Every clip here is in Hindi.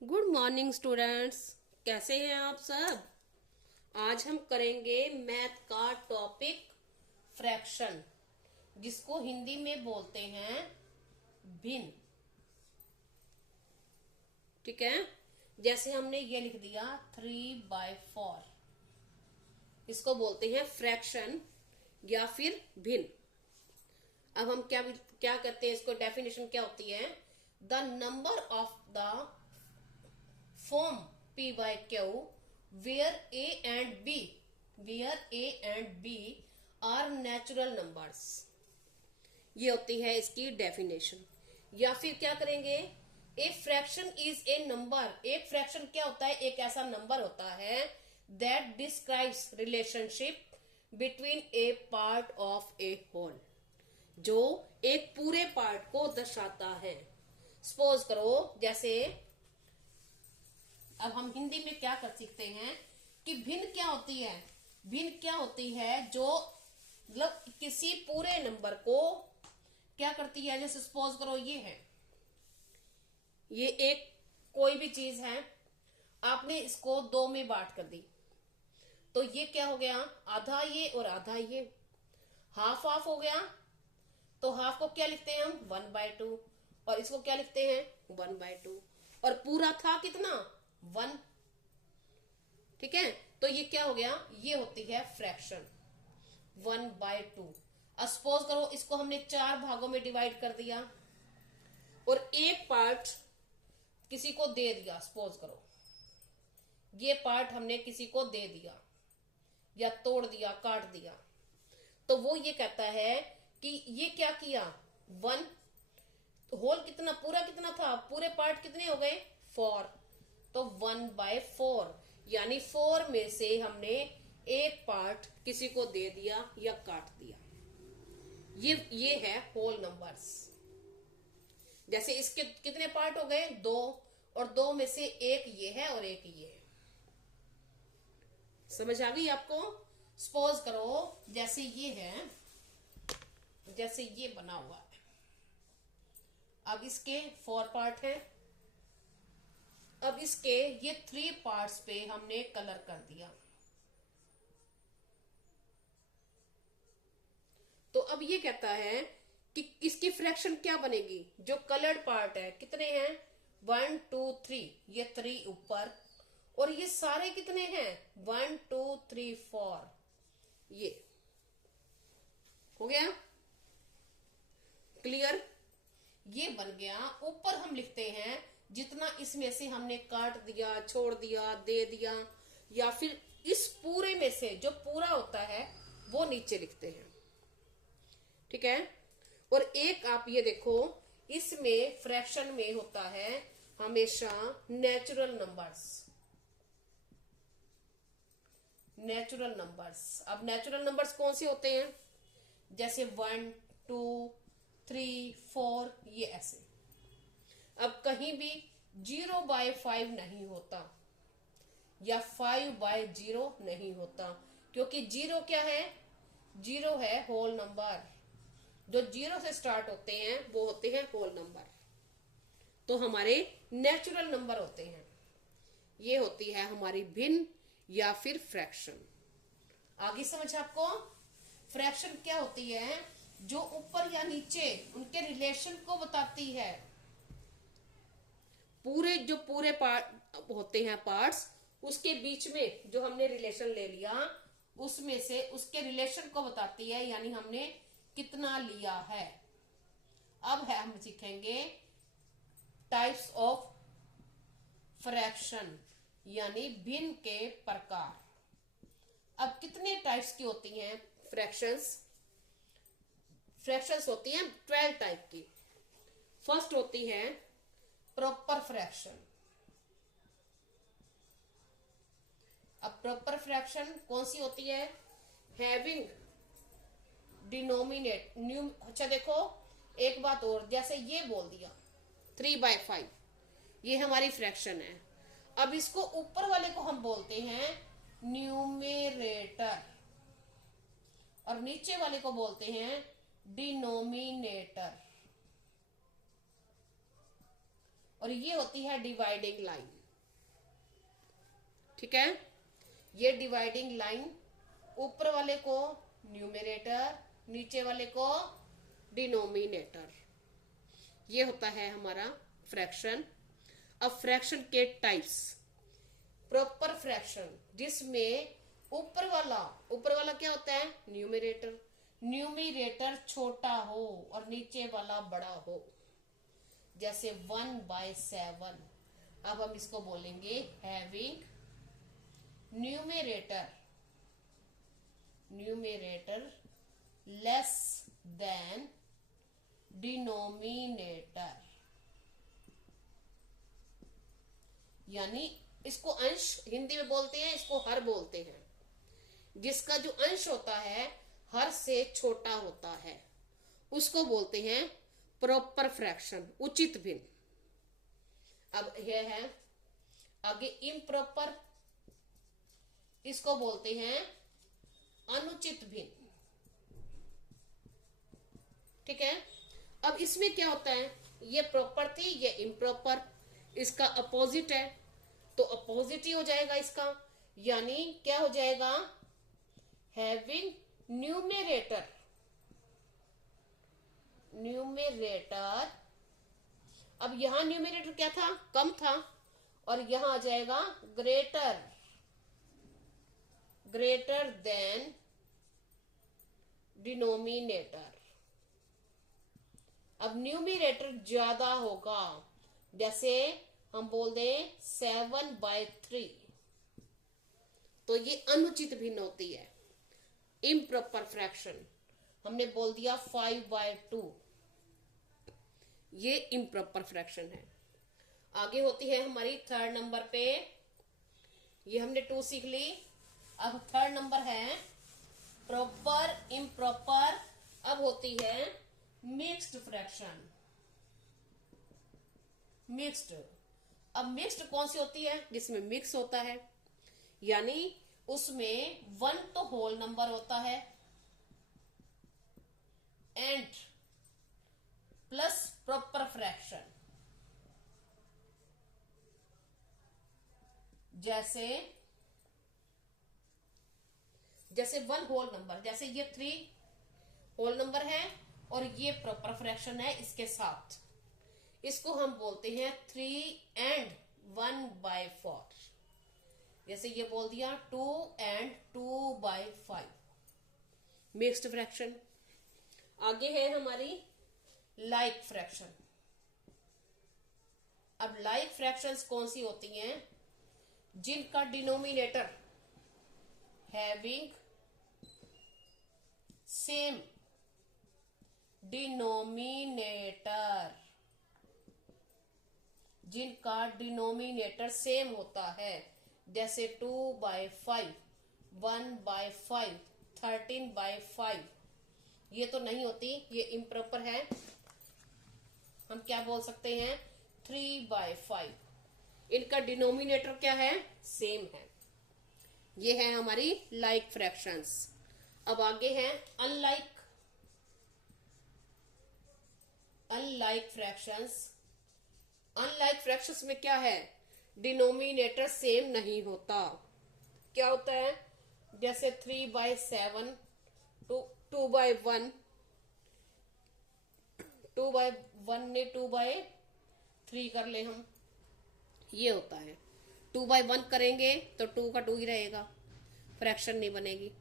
Good morning students. कैसे हैं आप सब। आज हम करेंगे मैथ का टॉपिक फ्रैक्शन, जिसको हिंदी में बोलते हैं भिन्न। ठीक है, जैसे हमने ये लिख दिया 3/4, इसको बोलते हैं फ्रैक्शन या फिर भिन्न। अब हम क्या क्या करते हैं, इसको डेफिनेशन क्या होती है। The number of the form P by Q where A and B are natural numbers। ये होती है इसकी डेफिनेशन। या फिर क्या करेंगे, a fraction is a number. एक फ्रैक्शन क्या होता है, एक ऐसा नंबर होता है that describes relationship between a part of a whole, जो एक पूरे पार्ट को दर्शाता है। सपोज करो, जैसे अब हम हिंदी में क्या कर सकते हैं कि भिन्न क्या होती है। भिन्न क्या होती है, जो मतलब किसी पूरे नंबर को क्या करती है। जैसे सपोज करो, ये है, ये एक कोई भी चीज है, आपने इसको दो में बांट कर दी, तो ये क्या हो गया, आधा ये और आधा ये, हाफ हाफ हो गया। तो हाफ को क्या लिखते हैं हम 1/2, और इसको क्या लिखते हैं 1/2, और पूरा था कितना 1। ठीक है, तो ये क्या हो गया, ये होती है फ्रैक्शन 1/2। अब सपोज करो, इसको हमने 4 भागों में डिवाइड कर दिया और एक पार्ट किसी को दे दिया। सपोज करो, ये पार्ट हमने किसी को दे दिया या तोड़ दिया, काट दिया, तो वो ये कहता है कि ये क्या किया 1। होल कितना, पूरा कितना था, पूरे पार्ट कितने हो गए 4, तो 1/4, यानी 4 में से हमने एक पार्ट किसी को दे दिया या काट दिया। ये है होल नंबर्स। जैसे इसके कितने पार्ट हो गए 2, और 2 में से एक ये है और एक ये है। समझ आ गई आपको। सपोज करो, जैसे ये है, जैसे ये बना हुआ है, अब इसके 4 पार्ट हैं। अब इसके ये 3 पार्ट्स पे हमने कलर कर दिया, तो अब ये कहता है कि इसकी फ्रैक्शन क्या बनेगी। जो कलर्ड पार्ट है कितने हैं 1 2 3, ये 3 ऊपर, और ये सारे कितने हैं 1 2 3 4, ये हो गया क्लियर। ये बन गया। ऊपर हम लिखते हैं जितना इसमें से हमने काट दिया, छोड़ दिया, दे दिया, या फिर इस पूरे में से जो पूरा होता है वो नीचे लिखते हैं। ठीक है, और एक आप ये देखो, इसमें फ्रैक्शन में होता है हमेशा नेचुरल नंबर्स। नेचुरल नंबर्स, अब नेचुरल नंबर्स कौन से होते हैं, जैसे 1 2 3 4, ये ऐसे। अब कहीं भी 0/5 नहीं होता या 5/0 नहीं होता, क्योंकि 0 क्या है, 0 है होल नंबर। जो 0 से स्टार्ट होते हैं वो होते हैं होल नंबर, तो हमारे नेचुरल नंबर होते हैं। ये होती है हमारी भिन्न या फिर फ्रैक्शन। आगे समझ आपको। फ्रैक्शन क्या होती है, जो ऊपर या नीचे उनके रिलेशन को बताती है। जो पूरे पार्ट होते हैं पार्ट्स, उसके बीच में जो हमने रिलेशन ले लिया, उसमें से उसके रिलेशन को बताती है, यानी हमने कितना लिया है। अब है हम सीखेंगे टाइप्स ऑफ फ्रैक्शन, यानी भिन्न के प्रकार। अब कितने टाइप्स की होती हैं फ्रैक्शंस। फ्रैक्शंस होती हैं 12 टाइप की। फर्स्ट होती है प्रॉपर फ्रैक्शन। अब प्रॉपर फ्रैक्शन कौन सी होती है, हैविंग डिनोमिनेट न्यू। अच्छा देखो, एक बात और, जैसे ये बोल दिया 3/5, ये हमारी फ्रैक्शन है। अब इसको ऊपर वाले को हम बोलते हैं न्यूमेरेटर, और नीचे वाले को बोलते हैं डिनोमिनेटर। और ये होती है डिवाइडिंग लाइन। ठीक है, ये डिवाइडिंग लाइन ऊपर वाले को न्यूमरेटर, नीचे वाले को डिनोमिनेटर, ये होता है हमारा फ्रैक्शन। अब फ्रैक्शन के टाइप्स, प्रॉपर फ्रैक्शन जिसमें ऊपर वाला क्या होता है, न्यूमरेटर, न्यूमरेटर छोटा हो और नीचे वाला बड़ा हो, जैसे 1/7। अब हम इसको बोलेंगे having numerator less than denominator, यानी इसको अंश हिंदी में बोलते हैं, इसको हर बोलते हैं, जिसका जो अंश होता है हर से छोटा होता है, उसको बोलते हैं प्रॉपर फ्रैक्शन, उचित भिन्न। अब यह है आगे इम्प्रॉपर, इसको बोलते हैं अनुचित भिन्न। ठीक है, अब इसमें क्या होता है, ये प्रॉपर थी, ये इम्प्रॉपर, इसका अपोजिट है तो अपोजिट ही हो जाएगा इसका, यानी क्या हो जाएगा, हैविंग न्यूमरेटर अब यहां न्यूमरेटर क्या था, कम था, और यहां आ जाएगा ग्रेटर देन डिनोमिनेटर। अब न्यूमरेटर ज्यादा होगा, जैसे हम बोल दें 7/3, तो ये अनुचित भिन्न होती है, इम्प्रॉपर फ्रैक्शन। हमने बोल दिया 5/2, ये इम्प्रॉपर फ्रैक्शन है। आगे होती है हमारी थर्ड नंबर पे, ये हमने 2 सीख ली। अब थर्ड नंबर है प्रॉपर इम्प्रॉपर। अब होती है मिक्स्ड फ्रैक्शन। मिक्स्ड, अब मिक्स्ड कौन सी होती है, जिसमें मिक्स होता है, यानी उसमें 1 तो होल नंबर होता है एंड प्लस प्रॉपर फ्रैक्शन, जैसे 1 होल नंबर, जैसे ये 3 होल नंबर है और ये प्रॉपर फ्रैक्शन है इसके साथ, इसको हम बोलते हैं 3 and 1/4। जैसे ये बोल दिया 2 and 2/5, मिक्स्ड फ्रैक्शन। आगे है हमारी लाइक फ्रैक्शन। अब लाइक फ्रैक्शंस कौन सी होती हैं, जिनका डिनोमिनेटर हैविंग सेम डिनोमिनेटर, जिनका डिनोमिनेटर सेम होता है, जैसे 2/5, 1/5, 13/5, ये तो नहीं होती, ये इम्प्रॉपर है। हम क्या बोल सकते हैं, 3/5, इनका डिनोमिनेटर क्या है, सेम है। ये है हमारी लाइक फ्रैक्शंस। अब आगे है अनलाइक फ्रैक्शंस। अनलाइक फ्रैक्शंस में क्या है, डिनोमिनेटर सेम नहीं होता। क्या होता है, जैसे 3/7, 2/1, 2/1 ने 2/3 कर ले हम, ये होता है। 2/1 करेंगे तो 2 का 2 ही रहेगा, फ्रैक्शन नहीं बनेगी।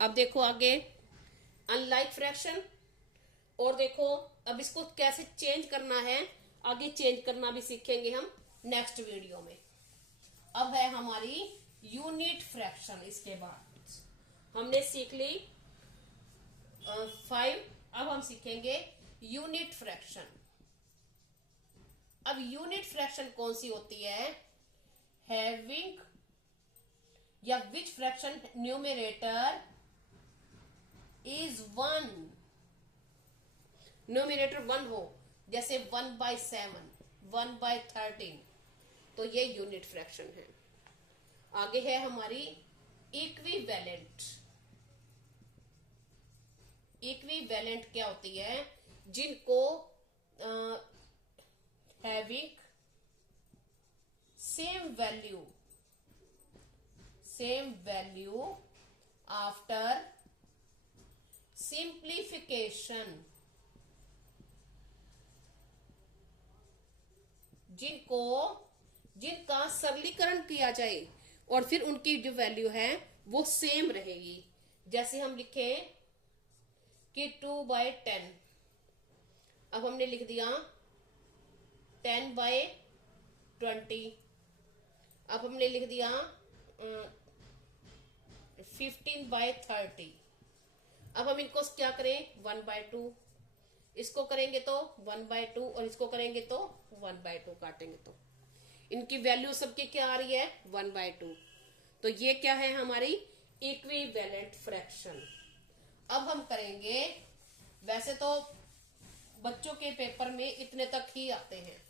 अब देखो आगे अनलाइक फ्रैक्शन, और देखो अब इसको कैसे चेंज करना है, आगे चेंज करना भी सीखेंगे हम नेक्स्ट वीडियो में। अब है हमारी यूनिट फ्रैक्शन। इसके बाद हमने सीख ली 5, अब हम सीखेंगे यूनिट फ्रैक्शन। अब यूनिट फ्रैक्शन कौन सी होती है, हैविंग या विच फ्रैक्शन न्यूमरेटर इज 1, न्यूमरेटर 1 हो, जैसे 1/7, 1/13, तो ये यूनिट फ्रैक्शन है। आगे है हमारी इक्विवेलेंट। इक्विवेलेंट क्या होती है, जिनको having same value after simplification, जिनका सरलीकरण किया जाए और फिर उनकी जो वैल्यू है वो सेम रहेगी। जैसे हम लिखे कि 2/10, अब हमने लिख दिया 10/20, अब हमने लिख दिया 15/30। अब हम इनको क्या करें 1/2, इसको करेंगे तो 1/2 और इसको करेंगे तो 1/2 काटेंगे तो इनकी वैल्यू सबकी क्या आ रही है 1/2। तो ये क्या है हमारी इक्विवेलेंट फ्रैक्शन। अब हम करेंगे, वैसे तो बच्चों के पेपर में इतने तक ही आते हैं,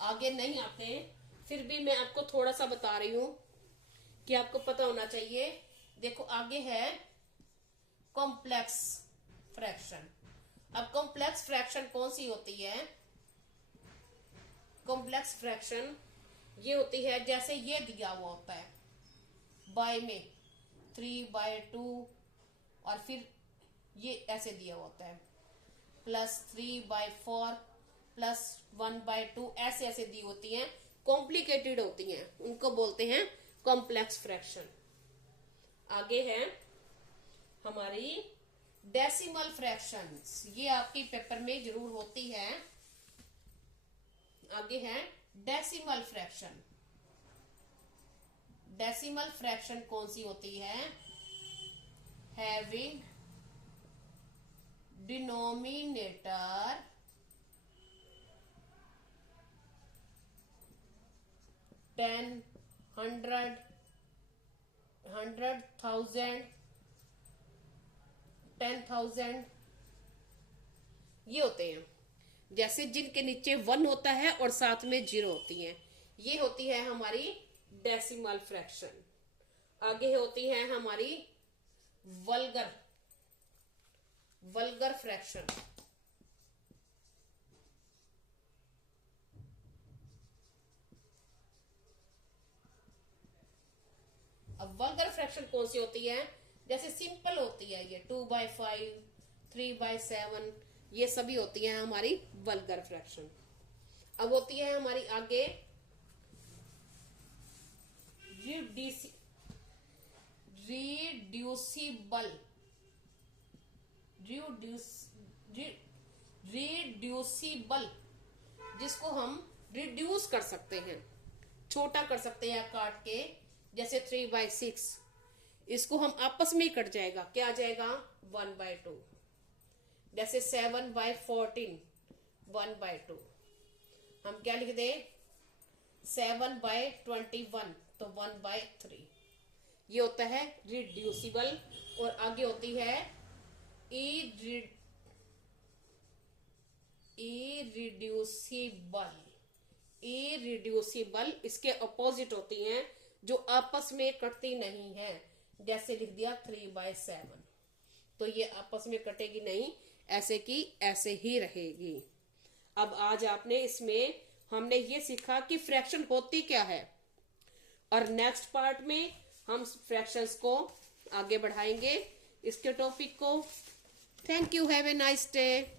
आगे नहीं आते, फिर भी मैं आपको थोड़ा सा बता रही हूं कि आपको पता होना चाहिए। देखो आगे है कॉम्प्लेक्स फ्रैक्शन। अब कॉम्प्लेक्स फ्रैक्शन कौन सी होती है? कॉम्प्लेक्स फ्रैक्शन ये होती है जैसे ये दिया हुआ होता है बाय में 3/2 और फिर ये ऐसे दिया हुआ होता है +3/4 +1/2, ऐसे ऐसे दी होती हैं, कॉम्प्लिकेटेड होती हैं, उनको बोलते हैं कॉम्प्लेक्स फ्रैक्शन। आगे है हमारी डेसिमल फ्रैक्शंस, ये आपकी पेपर में जरूर होती है। आगे है डेसिमल फ्रैक्शन। डेसिमल फ्रैक्शन कौन सी होती है? हैविंग डिनोमिनेटर 10, 100, 100,000, 10,000 ये होते हैं। जैसे जिनके नीचे 1 होता है और साथ में 0 होती है, ये होती है हमारी डेसिमल फ्रैक्शन। आगे होती है हमारी वल्गर फ्रैक्शन। अब वल्गर फ्रैक्शन कौन सी होती है? जैसे सिंपल होती है ये 2/5, 3/7, ये सभी होती है हमारी वल्गर फ्रैक्शन। अब होती है हमारी आगे रिड्यूसिबल, जिसको हम रिड्यूस कर सकते हैं, छोटा कर सकते हैं काट के। जैसे 3/6, इसको हम आपस में ही कट जाएगा, क्या आ जाएगा 1/2। जैसे 7/14, 1/2। हम क्या लिख दें 7/21, तो 1/3। ये होता है रिड्यूसिबल। और आगे होती है इरिड्यूसिबल, इसके अपोजिट होती हैं जो आपस में कटती नहीं है। जैसे लिख दिया 3/7, तो ये आपस में कटेगी नहीं, ऐसे की ऐसे ही रहेगी। अब आज आपने इसमें हमने ये सीखा कि फ्रैक्शन होती क्या है, और नेक्स्ट पार्ट में हम फ्रैक्शंस को आगे बढ़ाएंगे इसके टॉपिक को। Thank you, have a nice day.